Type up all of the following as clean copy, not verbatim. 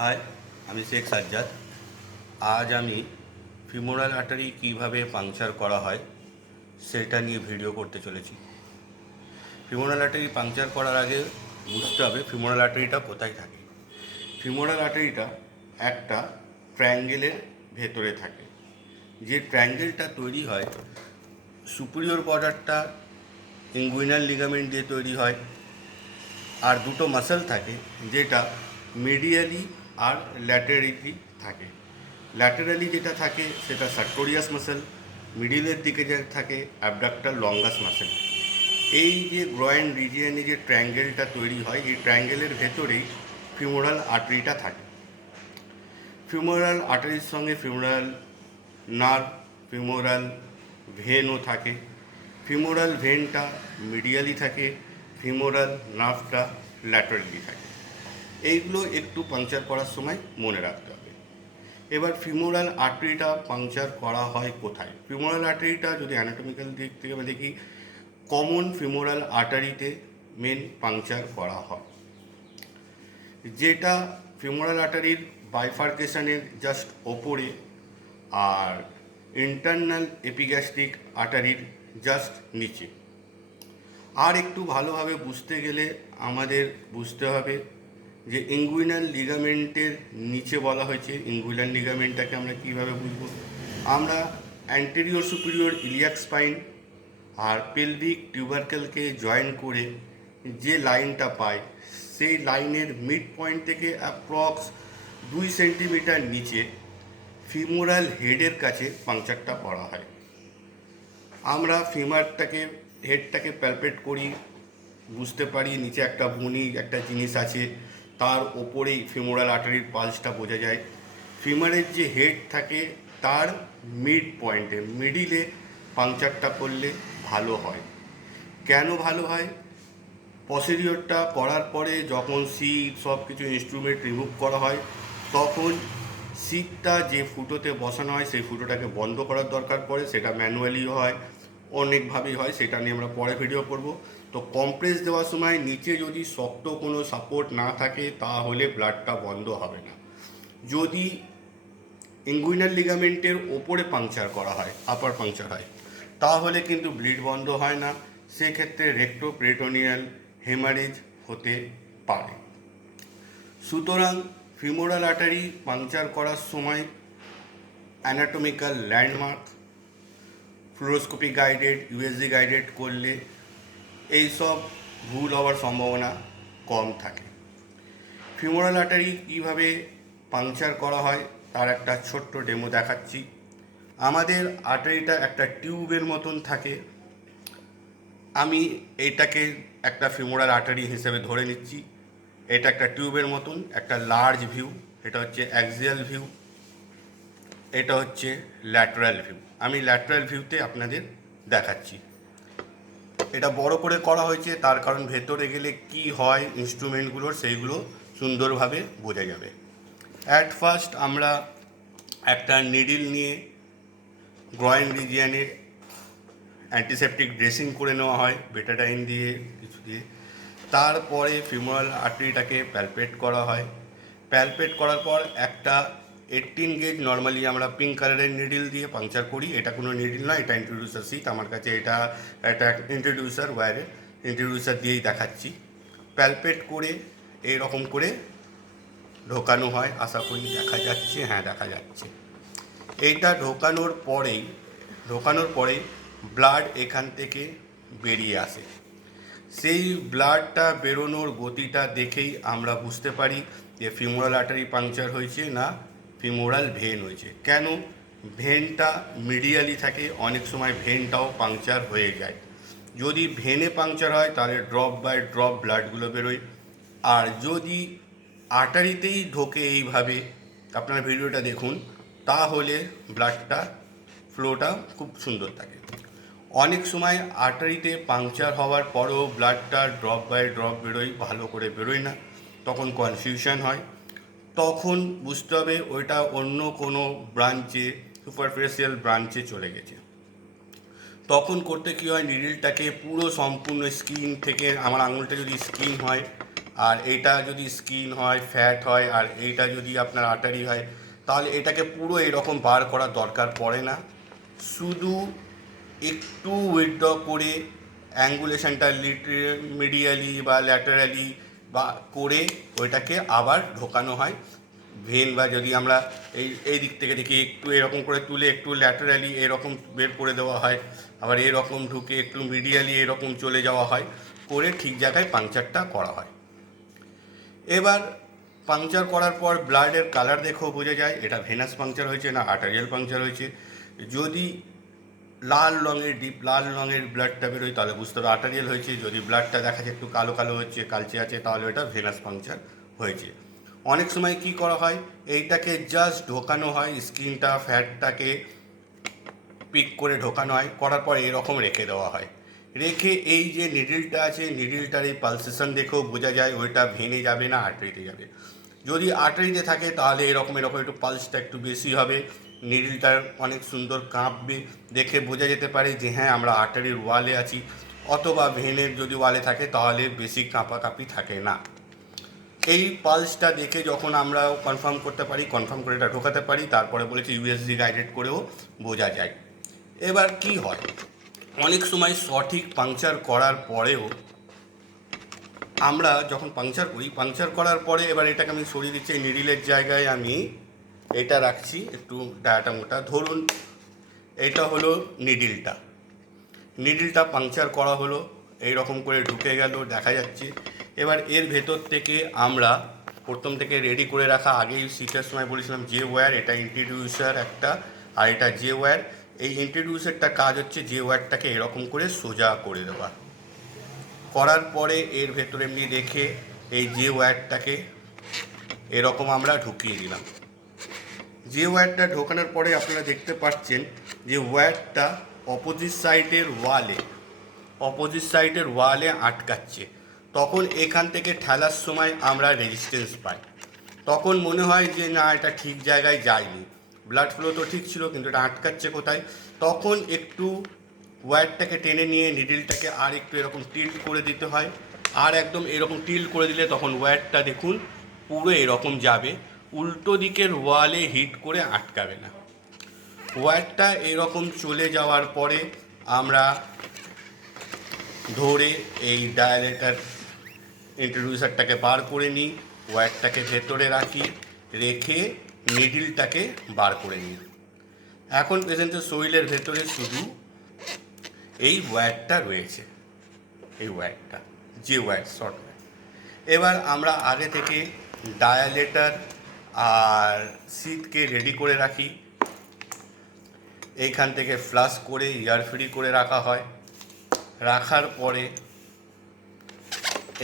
High, আমি শেখ সাজ্জাদ। আজ আমি ফিমোরাল আর্টারি কীভাবে পাংচার করা হয় সেটা নিয়ে ভিডিও করতে চলেছি। ফিমোরাল আর্টারি পাংচার করার আগে বুঝতে হবে ফিমোরাল আর্টারিটা কোথায় থাকে। ফিমোরাল আর্টারিটা একটা ট্রায়াঙ্গেলের ভেতরে থাকে। যে ট্রায়াঙ্গেলটা তৈরি হয় সুপিরিয়র বর্ডারটা ইঙ্গুইনাল লিগামেন্ট দিয়ে তৈরি হয়, আর দুটো মাসল থাকে যেটা মিডিয়ালি আর ল্যাটেরালি থাকে। ল্যাটেরালি যেটা থাকে সেটা সার্টোরিয়াস মাসল, মিডিলের দিকে যে থাকে অ্যাবডাক্টার লঙ্গাস মাসল। এই যে গ্রয়েন রিজিয়নে যে ট্রায়াঙ্গেলটা তৈরি হয়, এই ট্রায়াঙ্গেলের ভেতরেই ফিমোরাল আর্টারিটা থাকে। ফিমোরাল আর্টারির সঙ্গে ফিমোরাল নার্ভ, ফিমোরাল ভেনও থাকে। ফিমোরাল ভেনটা মিডিয়ালি থাকে, ফিমোরাল নার্ভটা ল্যাটারালি থাকে। এইগুলো একটু পাংচার করার সময় মনে রাখতে হবে। এবার ফিমোরাল আর্টারিটা পাংচার করা হয় কোথায়? ফিমোরাল আর্টারিটা যদি অ্যানাটমিক্যাল দিক থেকে আমরা দেখি, কমন ফিমোরাল আর্টারিতে মেন পাংচার করা হয়, যেটা ফিমোরাল আর্টারির বাইফার্কেশনের জাস্ট ওপরে আর ইন্টারনাল এপিগ্যাস্ট্রিক আর্টারির জাস্ট নিচে। আর একটু ভালোভাবে বুঝতে গেলে আমাদের বুঝতে হবে যে ইঙ্গুইনাল লিগামেন্টের নিচে বলা হয়েছে। ইঙ্গুইনাল লিগামেন্টটাকে আমরা কীভাবে বুঝব? আমরা অ্যান্টেরিয়র সুপিরিয়র ইলিয়াক স্পাইন আর পেলভিক টিউবারকেলকে জয়েন করে যে লাইনটা পাই, সেই লাইনের মিড পয়েন্ট থেকে অ্যাপ্রক্স 2 সেন্টিমিটার নিচে ফিমোরাল হেডের কাছে পাংচারটা করা হয়। আমরা হেডটাকে প্যালপেট করি, বুঝতে পারি নিচে একটা বনি একটা জিনিস আছে, তার ওপরেই ফিমোরাল আর্টারির পালসটা বোঝা যায়। ফিমারের যে হেড থাকে তার মিড পয়েন্টে মিডিলে পাংচারটা করলে ভালো হয়। কেন ভালো হয়? পসিডিওরটা করার পরে যখন সিট সব কিছু ইনস্ট্রুমেন্ট রিমুভ করা হয়, তখন সিটটা যে ফুটোতে বসানো হয় সেই ফুটোটাকে বন্ধ করার দরকার পড়ে। সেটা ম্যানুয়ালি হয়, অনেকভাবেই হয়, সেটা নিয়ে আমরা পরে ভিডিও করব। তো কম্প্রেস দেওয়ার সময় নিচে যদি শক্ত কোনো সাপোর্ট না থাকে তাহলে ব্লাডটা বন্ধ হবে না। যদি ইঙ্গুইনাল লিগামেন্টের ওপরে পাংচার করা হয়, আপার পাংচার হয়, তাহলে কিন্তু ব্লিড বন্ধ হয় না। সেক্ষেত্রে রেক্টোপেরিটোনিয়াল হেমারেজ হতে পারে। সুতরাং ফিমোরাল আর্টারি পাংচার করার সময় anatomical landmark, fluoroscopy guided, USG guided করলে এইসব ভুল হওয়ার সম্ভাবনা কম থাকে। ফিমোরাল আর্টারি কীভাবে পাংচার করা হয় তার একটা ছোট্ট ডেমো দেখাচ্ছি। আমাদের আর্টারিটা একটা টিউবের মতন থাকে। আমি এইটাকে একটা ফিমোরাল আর্টারি হিসেবে ধরে নিচ্ছি। এটা একটা টিউবের মতন, একটা লার্জ ভিউ। এটা হচ্ছে অ্যাক্সিয়াল ভিউ, এটা হচ্ছে ল্যাটারাল ভিউ। আমি ল্যাটারাল ভিউতে আপনাদের দেখাচ্ছি। এটা বড় করে করা হয়েছে তার কারণ ভেতরে গেলে কি হয় ইনস্ট্রুমেন্টগুলোর সেইগুলো সুন্দরভাবে বোঝা যাবে। অ্যাট ফার্স্ট আমরা একটা নিডিল নিয়ে গ্রয়েন রিজিয়নে অ্যান্টিসেপটিক ড্রেসিং করে নেওয়া হয় বেটাডাইন দিয়ে কিছু দিয়ে। তারপরে ফিমোরাল আর্টারিটাকে প্যালপেট করা হয়। প্যালপেট করার পর একটা 18 গেজ নর্মালি আমরা পিঙ্ক কালারের নিডিল দিয়ে পাংচার করি। এটা কোনো নিডিল নয়, এটা ইন্ট্রোডিউসার সিট। আমার কাছে এটা একটা ইন্ট্রোডিউসার ওয়্যারের ইন্ট্রোডিউসার দিয়েই দেখাচ্ছি। প্যালপেট করে এইরকম করে ঢোকানো হয়। আশা করি দেখা যাচ্ছে, হ্যাঁ দেখা যাচ্ছে। এইটা ঢোকানোর পরেই ব্লাড এখান থেকে বেরিয়ে আসে। সেই ব্লাডটা বেরোনোর গতিটা দেখেই আমরা বুঝতে পারি যে ফিমোরাল আর্টারি পাংচার হয়েছে না ফিমোরাল ভেন হয়েছে। কেন? ভেনটা মিডিয়ালি থাকে, অনেক সময় ভেনটাও পাংচার হয়ে যায়। যদি ভেনে পাংচার হয় তাহলে ড্রপ বাই ড্রপ ব্লাডগুলো বেরোয়। আর যদি আর্টারিতেই ঢোকে এইভাবে, আপনার ভিডিওটা দেখুন, তাহলে ব্লাডটা ফ্লোটা খুব সুন্দর থাকে। অনেক সময় আর্টারিতে পাংচার হওয়ার পরও ব্লাডটা ড্রপ বাই ড্রপ বেরোয়, ভালো করে বেরোয় না, তখন কনফিউশন হয়। তখন বুঝতে হবে ওইটা অন্য কোনো ব্রাঞ্চে, সুপারফিশিয়াল ব্রাঞ্চে চলে গেছে। তখন করতে কী হয়, নিডলটাকে পুরো সম্পূর্ণ স্কিন থেকে, আমার আঙুলটা যদি স্কিন হয়, আর এইটা যদি স্কিন হয়, ফ্যাট হয়, আর এইটা যদি আপনার আর্টারি হয়, তাহলে এটাকে পুরো এরকম বার করার দরকার পড়ে না। শুধু একটু উইথড্র করে অ্যাঙ্গুলেশনটা মিডিয়ালি বা ল্যাটারালি বা করে ওইটাকে আবার ঢোকানো হয় ভেন, বা যদি আমরা এই দিক থেকে দেখি একটু এরকম করে তুলে একটু ল্যাটারালি এরকম বের করে দেওয়া হয়, আবার এরকম ঢুকে একটু মিডিয়ালি এরকম চলে যাওয়া হয়, করে ঠিক জায়গায় পাংচারটা করা হয়। এবার পাংচার করার পর ব্লাডের কালার দেখেও বোঝা যায় এটা ভেনাস পাংচার হয়েছে না আর্টারিয়াল পাংচার হয়েছে। যদি লাল রঙের ডিপ লাল রঙের ব্লাডটা বেরোয় তাহলে বুঝতে হবে আর্টারিয়াল হয়েছে। যদি ব্লাডটা দেখা যায় একটু কালো কালো হচ্ছে, কালচে আছে, তাহলে এটা ভেনাস পাংচার হয়েছে। অনেক সময় কি করা হয়, এইটাকে জাস্ট ঢোকানো হয়, স্কিনটা ফ্যাটটাকে পিক করে ঢোকানো হয়, করার পর এরকম রেখে দেওয়া হয়। রেখে এই যে নিডলটা আছে, নিডলটার এই পালসেশন দেখেও বোঝা যায় ওইটা ভেনে যাবে না আর্টারিতে যাবে। যদি আর্টারিতে থাকে তাহলে এরকম একটু পালসটা একটু বেশি হবে, নিডলটার অনেক সুন্দর কাঁপবে, দেখে বোঝা যেতে পারে যে হ্যাঁ আমরা আর্টারির ওয়ালে আছি। অথবা ভেনের যদি ওয়ালে থাকে তাহলে বেশি কাঁপাকাঁপি থাকে না। এই পালসটা দেখে যখন আমরা কনফার্ম করতে পারি, কনফার্ম করে এটা ঢোকাতে পারি, তারপরে বলেছি ইউএসজি গাইডেড করেও বোঝা যায়। এবার কি হয়, অনেক সময় সঠিক পাংচার করার পরেও আমরা যখন পাংচার করি, পাংচার করার পরে এবার এটাকে আমি সরিয়ে দিচ্ছি, এই নিডিলের জায়গায় আমি এটা রাখছি একটু ডায়াটা মোটা। ধরুন এইটা হলো নিডিলটা, নিডিলটা পাংচার করা হলো, এই রকম করে ঢুকে গেল দেখা যাচ্ছে। এবার এর ভেতর থেকে আমরা প্রথম থেকে রেডি করে রাখা, আগেই শীতের সময় বলেছিলাম যে ওয়্যার, এটা ইন্ট্রোডিউসার একটা, আর এটা যে ওয়্যার। এই ইন্ট্রোডিউসারটা কাজ হচ্ছে যে ওয়্যারটাকে এরকম করে সোজা করে দেওয়া। করার পরে এর ভেতরে এমনি রেখে এই যে ওয়্যারটাকে এরকম আমরা ঢুকিয়ে দিলাম। যে ওয়্যারটা ঢোকানোর পরে আপনারা দেখতে পাচ্ছেন যে ওয়্যারটা অপোজিট সাইডের ওয়ালে আটকাচ্ছে। তখন এখান থেকে ঠেলার সময় আমরা রেজিস্ট্যান্স পাই, তখন মনে হয় যে না এটা ঠিক জায়গায় যায়নি, ব্লাড ফ্লো তো ঠিক ছিল কিন্তু এটা আটকাচ্ছে কোথায়। তখন একটু ওয়্যারটাকে টেনে নিয়ে নিডলটাকে আর একটু এরকম টিল্ট করে দিতে হয়, আর একদম এরকম টিল্ট করে দিলে তখন ওয়্যারটা দেখুন পুরো এরকম যাবে, উল্টো দিকের ওয়ালে হিট করে আটকাবে না। ওয়্যারটা এরকম চলে যাওয়ার পরে আমরা ধরে এই ডায়ালেটার ইন্ট্রোডিউসারটাকে বার করে নিই, ওয়্যারটাকে ভেতরে রাখি, রেখে নিডলটাকে বার করে নিই। এখন পেশেন্টের শরীরের ভেতরে শুধু এই ওয়্যারটা রয়েছে, এই ওয়্যারটা যে ওয়্যার শর্ট। এবার আমরা আগে থেকে ডায়ালেটার আর সিটকে রেডি করে রাখি, এইখান থেকে ফ্লাশ করে এয়ার ফ্রি করে রাখা হয়। রাখার পরে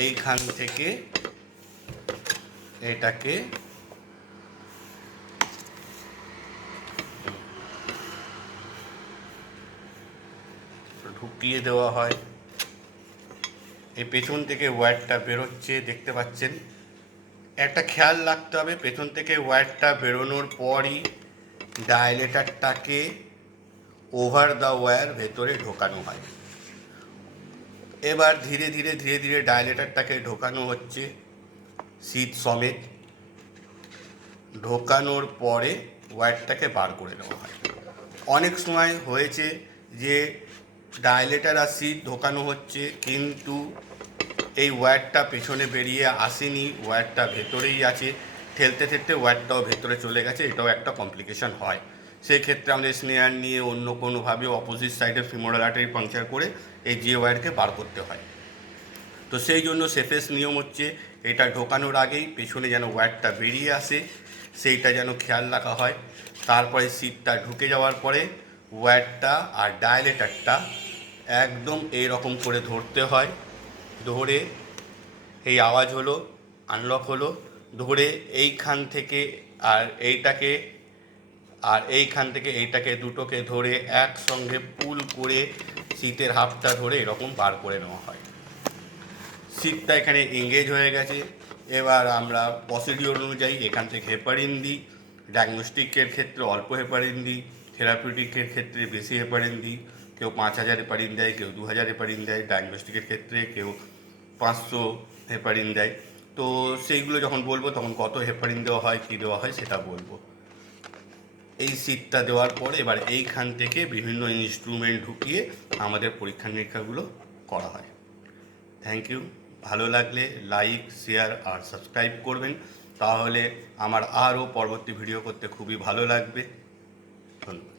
এইখান থেকে এটাকে ঢুকিয়ে দেওয়া হয়। এই পেছন থেকে ওয়্যারটা বেরোচ্ছে দেখতে পাচ্ছেন। একটা খেয়াল রাখতে হবে, পেছন থেকে ওয়্যারটা বেরোনোর পরই ডায়ালেটারটাকে ওভার দ্য ওয়্যার ভেতরে ঢোকানো হয়। এবার ধীরে ধীরে ডায়ালেটারটাকে ঢোকানো হচ্ছে শীত সমেত। ঢোকানোর পরে ওয়্যারটাকে বার করে দেওয়া হয়। অনেক সময় হয়েছে যে ডায়ালেটার আর শীত ঢোকানো হচ্ছে কিন্তু এই ওয়্যারটা পেছনে বেরিয়ে আসেনি, ওয়্যারটা ভেতরেই আছে, ঠেলতে ওয়্যারটাও ভেতরে চলে গেছে, এটাও একটা কমপ্লিকেশন হয়। সেই ক্ষেত্রে আমাদের স্নেয়ার নিয়ে অন্য কোনোভাবে অপোজিট সাইডের ফিমোরাল আর্টারি পাংচার করে এই যে ওয়্যারকে বার করতে হয়। তো সেই জন্য সেফেস্ট নিয়ম হচ্ছে এটা ঢোকানোর আগেই পেছনে যেন ওয়্যারটা বেরিয়ে আসে সেইটা যেন খেয়াল রাখা হয়। তারপরে সিটটা ঢুকে যাওয়ার পরে ওয়্যারটা আর ডায়ালেটারটা একদম এইরকম করে ধরতে হয়। ধরে এই আওয়াজ হলো, আনলক হলো, ধরে এইখান থেকে এইখান থেকে এইটাকে দুটোকে ধরে একসঙ্গে পুল করে সিটের হাফটা ধরে এরকম বার করে নেওয়া হয়। সিটটা এখানে এঙ্গেজ হয়ে গেছে। এবার আমরা প্রসিডিওর অনুযায়ী এখান থেকে হেপারিন দিই। ডায়াগনস্টিকের ক্ষেত্রে অল্প হেপারিন দিই, থেরাপিউটিকের ক্ষেত্রে বেশি হেপারিন দিই। কেউ 5000 হেপারিন দেয়, কেউ 2000 হেপারিন দেয়। ডায়াগনস্টিকের ক্ষেত্রে কেউ 500 হেপারিন দেয়। তো সেইগুলো যখন বলবো তখন কত হেপারিন দেওয়া হয় কী দেওয়া হয় সেটা বলবো। এই সিটটা দেওয়ার পরে এবার এইখান থেকে বিভিন্ন ইনস্ট্রুমেন্ট ঢুকিয়ে আমাদের পরীক্ষা নিরীক্ষাগুলো করা হয়। Thank you. ভালো লাগলে লাইক, শেয়ার আর সাবস্ক্রাইব করবেন, তাহলে আমার আরও পরবর্তী ভিডিও করতে খুবই ভালো লাগবে। ধন্যবাদ।